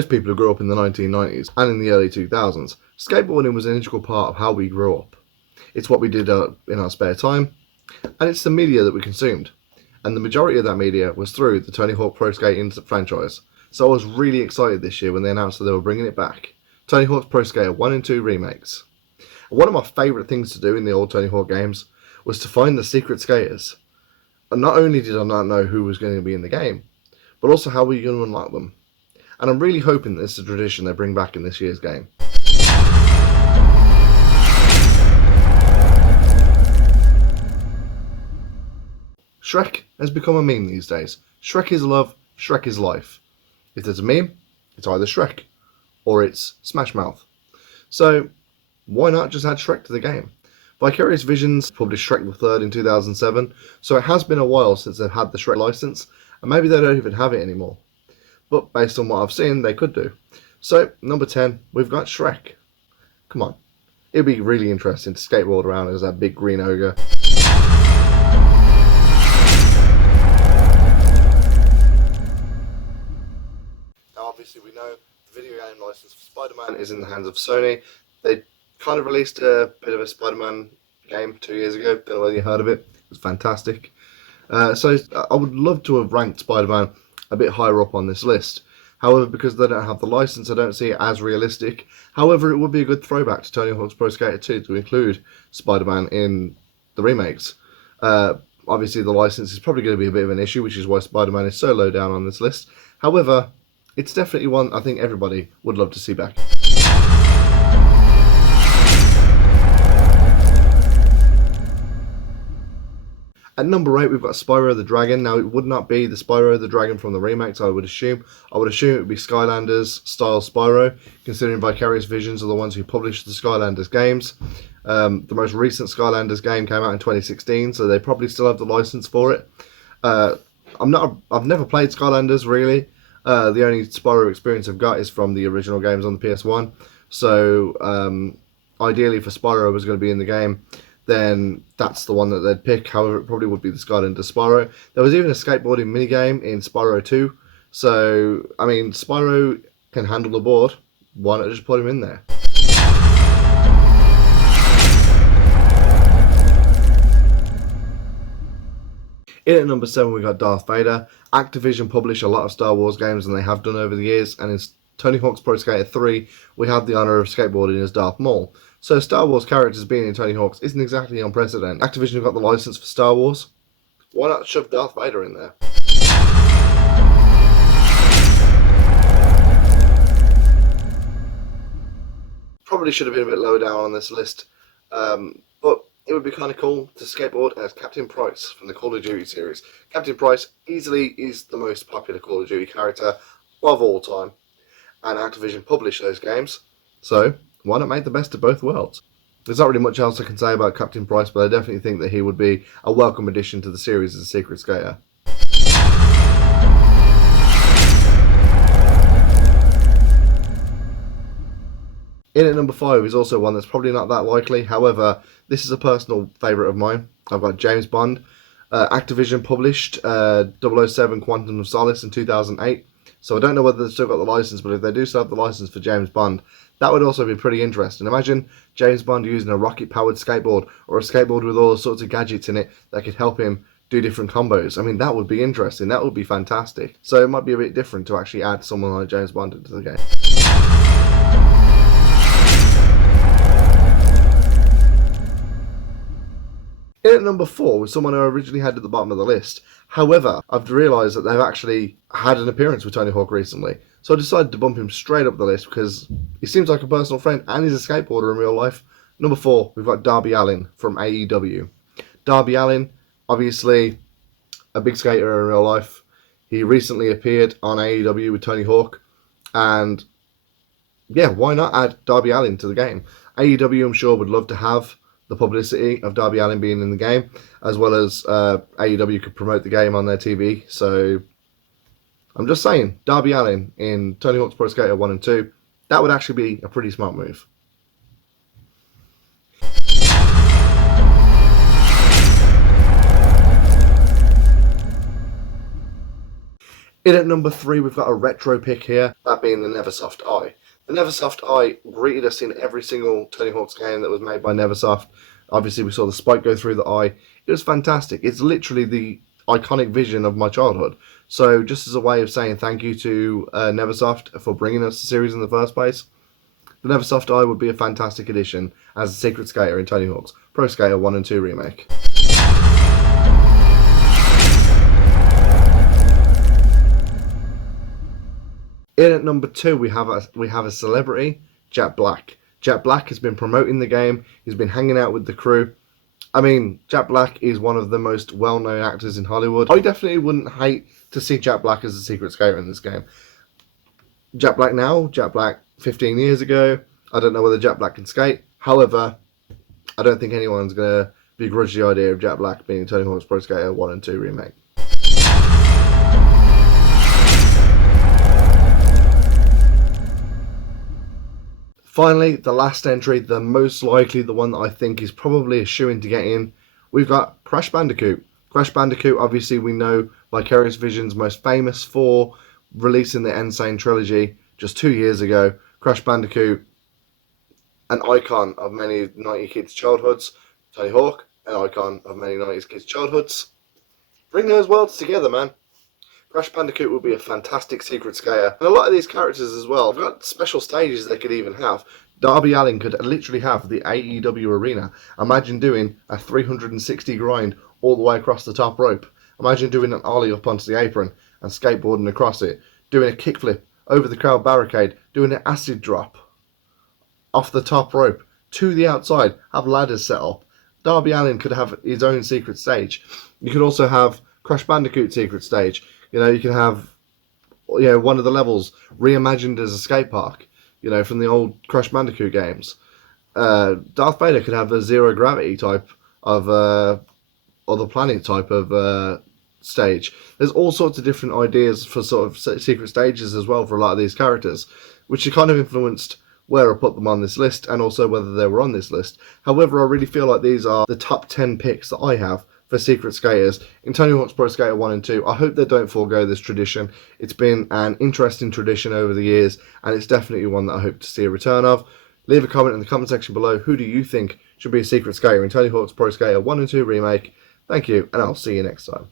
most people who grew up in the 1990s and in the early 2000s, skateboarding was an integral part of how we grew up. It's what we did in our spare time, and it's the media that we consumed. And the majority of that media was through the Tony Hawk Pro Skating franchise. So I was really excited this year when they announced that they were bringing it back. Tony Hawk's Pro Skater 1 and 2 remakes. And one of my favourite things to do in the old Tony Hawk games was to find the secret skaters. And not only did I not know who was going to be in the game, but also how we were going to unlock them. And I'm really hoping that it's a tradition they bring back in this year's game. Shrek has become a meme these days. Shrek is love, Shrek is life. If there's a meme, it's either Shrek or it's Smash Mouth. So why not just add Shrek to the game? Vicarious Visions published Shrek the Third in 2007, so it has been a while since they've had the Shrek license, and maybe they don't even have it anymore. But based on what I've seen, they could do. So, number 10, we've got Shrek. Come on. It'd be really interesting to skateboard around as that big green ogre. Now, obviously, we know the video game license for SpiderMan is in the hands of Sony. They kind of released a bit of a SpiderMan game 2 years ago. Don't know whether you heard of it. It was fantastic. So I would love to have ranked SpiderMan a bit higher up on this list. However, because they don't have the license, I don't see it as realistic. However, it would be a good throwback to Tony Hawk's Pro Skater 2 to include Spider-Man in the remakes. Obviously, the license is probably going to be a bit of an issue, which is why Spider-Man is so low down on this list. However, it's definitely one I think everybody would love to see back. At number 8, we've got Spyro the Dragon. Now, it would not be the Spyro the Dragon from the remakes, I would assume. I would assume it would be Skylanders style Spyro, considering Vicarious Visions are the ones who published the Skylanders games. The most recent Skylanders game came out in 2016, so they probably still have the license for it. I've never played Skylanders, really. The only Spyro experience I've got is from the original games on the PS1. So, ideally, if a Spyro was going to be in the game, then that's the one that they'd pick. However, it probably would be the Skylanders Spyro. There was even a skateboarding minigame in Spyro 2. So, I mean, Spyro can handle the board. Why not just put him in there? In at number 7, we got Darth Vader. Activision publish a lot of Star Wars games, and they have done over the years. And in Tony Hawk's Pro Skater 3, we have the honour of skateboarding as Darth Maul. So Star Wars characters being in Tony Hawk's isn't exactly unprecedented. Activision have got the license for Star Wars. Why not shove Darth Vader in there? Probably should have been a bit lower down on this list. But it would be kind of cool to skateboard as Captain Price from the Call of Duty series. Captain Price easily is the most popular Call of Duty character of all time. And Activision published those games. So why not make the best of both worlds? There's not really much else I can say about Captain Price, but I definitely think that he would be a welcome addition to the series as a secret skater. In at number 5 is also one that's probably not that likely. However, this is a personal favourite of mine. I've got James Bond. Activision published 007 Quantum of Solace in 2008. So I don't know whether they've still got the license, but if they do still have the license for James Bond, that would also be pretty interesting. Imagine James Bond using a rocket-powered skateboard, or a skateboard with all sorts of gadgets in it that could help him do different combos. I mean, that would be interesting. That would be fantastic. So it might be a bit different to actually add someone like James Bond into the game. In at number 4 was someone who I originally had at the bottom of the list. However, I've realised that they've actually had an appearance with Tony Hawk recently. So I decided to bump him straight up the list because he seems like a personal friend and he's a skateboarder in real life. Number 4, we've got Darby Allen from AEW. Darby Allen, obviously a big skater in real life. He recently appeared on AEW with Tony Hawk. And yeah, why not add Darby Allen to the game? AEW, I'm sure, would love to have the publicity of Darby Allen being in the game, as well as AEW could promote the game on their TV. So I'm just saying, Darby Allen in Tony Hawk's Pro Skater 1 and 2, that would actually be a pretty smart move. In at number 3, we've got a retro pick here, that being the Neversoft Eye. The Neversoft Eye greeted us in every single Tony Hawk's game that was made by Neversoft. Obviously, we saw the spike go through the eye. It was fantastic. It's literally the iconic vision of my childhood. So, just as a way of saying thank you to Neversoft for bringing us the series in the first place, the Neversoft Eye would be a fantastic addition as a secret skater in Tony Hawk's Pro Skater 1 and 2 remake. In at number 2, we have a celebrity, Jack Black. Jack Black has been promoting the game. He's been hanging out with the crew. I mean, Jack Black is one of the most well-known actors in Hollywood. I definitely wouldn't hate to see Jack Black as a secret skater in this game. Jack Black now, Jack Black 15 years ago. I don't know whether Jack Black can skate. However, I don't think anyone's going to begrudge the idea of Jack Black being Tony Hawk's Pro Skater 1 and 2 remake. Finally, the last entry, the most likely, the one that I think is probably a shoo-in to get in, we've got Crash Bandicoot. Crash Bandicoot, obviously, we know Vicarious Visions most famous for releasing the Insane Trilogy just 2 years ago. Crash Bandicoot, an icon of many 90s kids' childhoods. Tony Hawk, an icon of many 90s kids' childhoods. Bring those worlds together, man. Crash Bandicoot would be a fantastic secret skater. And a lot of these characters as well, they've got special stages they could even have. Darby Allen could literally have the AEW arena. Imagine doing a 360 grind all the way across the top rope. Imagine doing an ollie up onto the apron and skateboarding across it. Doing a kickflip over the crowd barricade. Doing an acid drop off the top rope to the outside. Have ladders set up. Darby Allen could have his own secret stage. You could also have Crash Bandicoot secret stage. You know, you can have, one of the levels reimagined as a skate park, from the old Crash Bandicoot games. Darth Vader could have a zero gravity type of, or the planet type of stage. There's all sorts of different ideas for sort of secret stages as well for a lot of these characters, which have kind of influenced where I put them on this list and also whether they were on this list. However, I really feel like these are the top 10 picks that I have for secret skaters in Tony Hawk's Pro Skater 1 and 2. I hope they don't forego this tradition. It's been an interesting tradition over the years, and it's definitely one that I hope to see a return of. Leave a comment in the comment section below. Who do you think should be a secret skater in Tony Hawk's Pro Skater 1 and 2 remake? Thank you, and I'll see you next time.